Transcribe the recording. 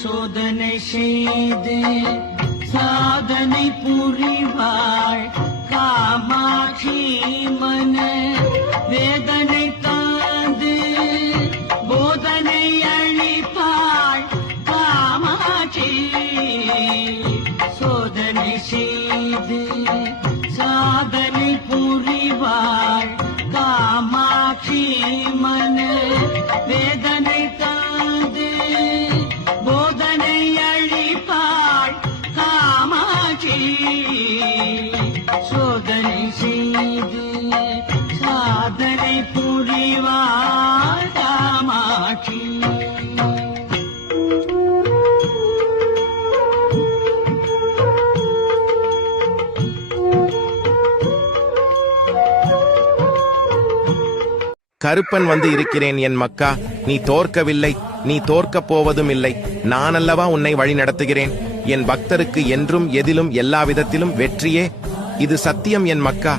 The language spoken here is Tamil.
சோதனை செய்து சாதனை புரிவாள் காமாட்சி மன வேதனை தாந்து போதனை அளிப்பாள் காமாட்சி. சோதனை செய்து சாதனை புரிவாள் காமாட்சி மன வேதனை தாந்து போதனை அளிப்பாள் காமாட்சி. சோதனை செய்து சாதனை புரிவாள் காமாட்சி. கருப்பன் வந்து இருக்கிறேன் என் மக்கா. நீ தோற்கவில்லை, நீ தோற்கப் போவதும் இல்லை. நான் அல்லவா உன்னை வழி நடத்துகிறேன். என் பக்தருக்கு என்றும் எதிலும் எல்லா விதத்திலும் வெற்றியே. இது சத்தியம் என் மக்கா.